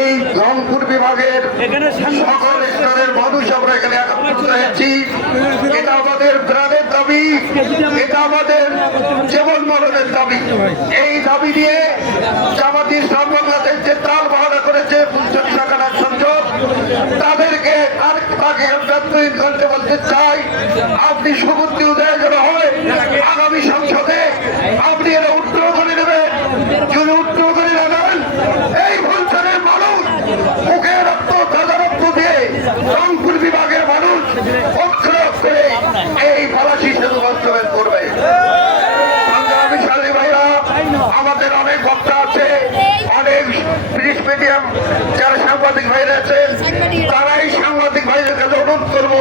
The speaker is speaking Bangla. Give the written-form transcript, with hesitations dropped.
এই রংপুর বিভাগের সকল স্তরের মানুষ আমরা এখানে একত্রিত হয়েছি। এটা আমাদের প্রাণের দাবি, এটা আমাদের জীবন মরণের দাবি। এই দাবি নিয়ে জামাতি ইসলাম বাংলাদেশ যে তাল বাহানা করেছে ফুলছড়ি শাখার সংসদ, তাদেরকে তাকে করতে বলতে চাই, আপনি সুবুদ্ধি উদয় করা হয় আগামী সংসদে আপনি এরা উত্তর করে দেবেন। যদি উত্তর করে দেবেন, এই ফুলছড়ির মানুষ মুখে রক্ত তাজা রক্ত দিয়ে রংপুর বিভাগের মানুষ অক্ষরক করে এই পলাশী সেতু বাস্তবায়ন করবে। আমাদের অনেক বক্তা আছে, অনেক ব্রিটিশ মিডিয়াম যারা সাংবাদিক ভাইরা আছেন, তারা এই সাংবাদিক ভাইদের কাছে অনুরোধ করবো